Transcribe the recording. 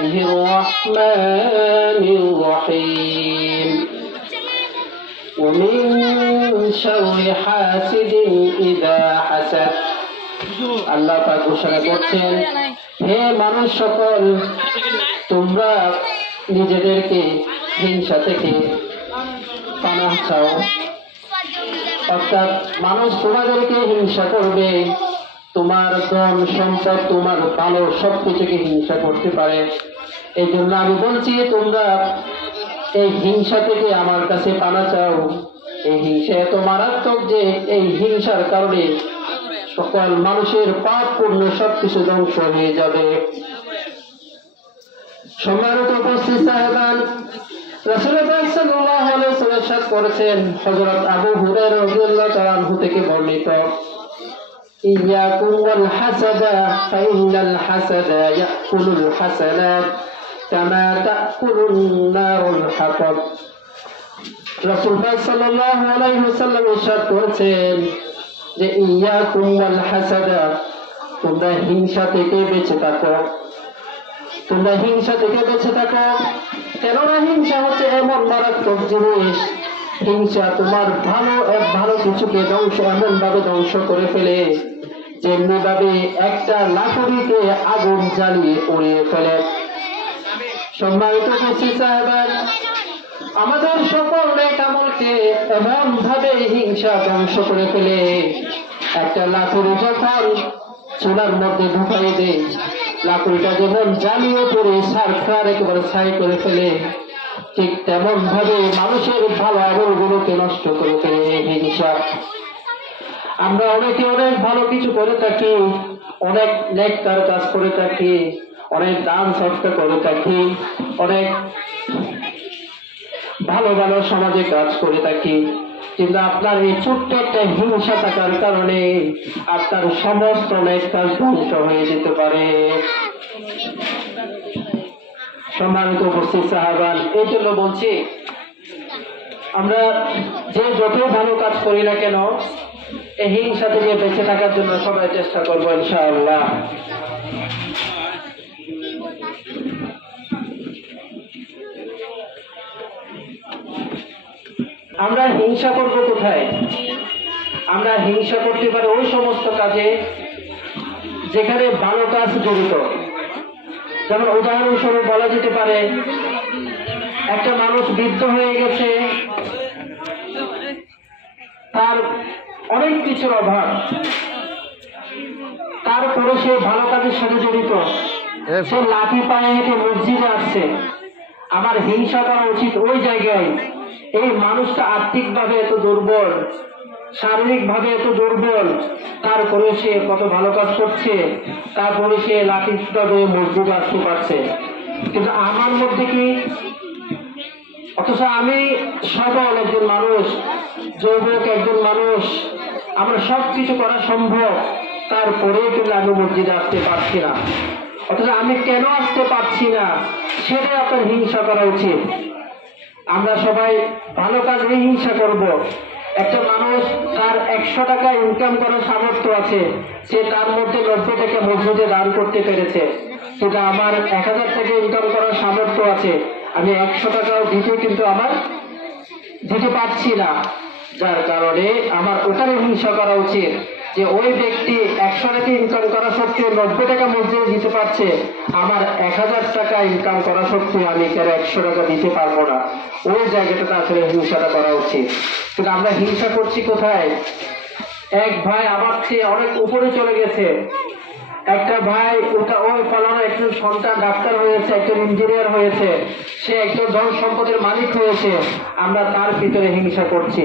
বিসমিল্লাহির রহমানির রহিম ومن شر حاسد إذا حسد আল্লাহ পাক ঘোষণা করছেন, হে মানুষ সকল, তোমরা নিজেদেরকে হিংসা থেকে পানাহ চাও। অর্থাৎ মানুষ তোমাদেরকে হিংসা করবে, তোমার ধন সম্পদ, তোমার ভালো সবকিছুকে হিংসা করতে পারে। এই জন্য আমি বলছি, তোমরা এই হিংসা থেকে আমার কাছে পানা চাও। এই হিংসা এত মারাত্মক যে এই হিংসার কারণে সকল মানুষের পাপ পূর্ণ সবকিছু ধ্বংস হয়ে যাবে। সম্মানিত উপস্থিত সাহেবান, রাসূলুল্লাহ সাল্লাল্লাহু আলাইহি ওয়াসাল্লাম ইরশাদ করেছেন, হযরত আবু হুরায়রা রাদিয়াল্লাহু তাআলা আনহু থেকে বর্ণিত, ইয়াকুম ওয়াল হাসাদা ফাইনাল হাসাদা ইয়াকুলুল হাসানাত কামা তাকুলুন নারুল হাতাব। রাসূলুল্লাহ সাল্লাল্লাহু আলাইহি ওয়াসাল্লাম ইরশাদ করেছেন যে ইয়াকুম ওয়াল হাসাদা, তোমরা হিংসা থেকে বেঁচে থাকো, তোমরা হিংসা থেকে বেঁচে থাকো। কেননা হিংসা হচ্ছে এমন মারাত্মক জিনিস, হিংসা তোমার ভালো কিছুকে এমন ভাবে ধ্বংস করে ফেলে, যেমনি ভাবে একটা লাকড়িকে আগুন জ্বালিয়ে উড়িয়ে ফেলে। সম্মানিত উপস্থিত সাহেবান, আমাদের সকল নেক আমলকে এমন ভাবে হিংসা ধ্বংস করে ফেলে। একটা লাকড়ি যখন চুলার মধ্যে ঢুকাই দেয়, লাকড়িটা যখন জ্বালিয়ে পড়ে সারখার একেবারে ছাই করে ফেলে, ঠিক তেমন ভাবে মানুষের ভালো আমলগুলোকে নষ্ট করে ফেলে হিংসা। আমরা অনেকে অনেক ভালো কিছু করে থাকি, অনেক নেককার কাজ করে থাকি, অনেক দান সৎকার করে থাকি, অনেক ভালো ভালো সমাজে কাজ করে থাকি, কিন্তু আপনার এই ছোট্ট একটা হিংসা থাকার কারণে আপনার সমস্ত নেক কাজ ধ্বংস হয়ে যেতে পারে। সম্মানিত উপস্থিত সাহাবান, এই জন্য বলছি, আমরা যে যতই ভালো কাজ করি না কেন, এই হিংসা থেকে বেঁচে থাকার জন্য সবাই চেষ্টা করবো ইনশাআল্লাহ। আমরা হিংসা করব কোথায়? আমরা হিংসা করতে পারি ওই সমস্ত কাজে যেখানে ভালো কাজ জড়িত। যেমন উদাহরণস্বরূপ বলা যেতে পারে, একটা মানুষ বৃদ্ধ হয়ে গেছে, তার অনেক কিছুর অভাব, তারপরে সে ভালো কাজের সাথে জড়িত, সে লাঠি পায়ে হেঁটে মসজিদে আসছে। আমার হিংসা করা উচিত ওই জায়গায়, এই মানুষটা আর্থিকভাবে এত দুর্বল, শারীরিকভাবে এত দুর্বল, তারপরে সে কত ভালো কাজ করছে, তারপরে সে লাঠি হয়ে মসজিদে আসতে পারছে। কিন্তু আমার মধ্যে কি? অথচ আমি সবল একজন মানুষ, যৌবক একজন মানুষ, আমার সবকিছু করা সম্ভব, তারপরেও কিন্তু আমি মসজিদে আসতে পারছি না। অথচ আমি কেন আসতে পারছি না, সেটাই আপনার হিংসা করা উচিত। আমরা সবাই ভালো কাজে হিংসা করব। একটা মানুষ তার 100 টাকা ইনকাম করার সামর্থ্য আছে, সে তার মধ্যে 90 টাকা মসজিদে দান করতে পেরেছে। কিন্তু আমার 1000 টাকা ইনকাম করার সামর্থ্য আছে, আমি 100 টাকাও কিন্তু আমার দিতে পারছি না। যার কারণে আমার ওটারে হিংসা করা উচিত যে ওই ব্যক্তি 100 টাকা ইনকাম করা সত্ত্বেও 90 টাকা মসজিদে দিতে পারছে, আমার 1000 টাকা ইনকাম করা সত্ত্বেও আমি কেন 100 টাকা দিতে পারবো না? ওই জায়গাটাতে আসলে হিংসাটা করা উচিত। কিন্তু আমরা হিংসা করছি কোথায়? এক ভাই আমার চেয়ে অনেক উপরে চলে গেছে, একটা ভাই ওই ফলানো একজন সন্তান ডাক্তার হয়েছে, একজন ইঞ্জিনিয়ার হয়েছে, সে একজন ধন সম্পদের মালিক হয়েছে, আমরা তার ভিতরে হিংসা করছি।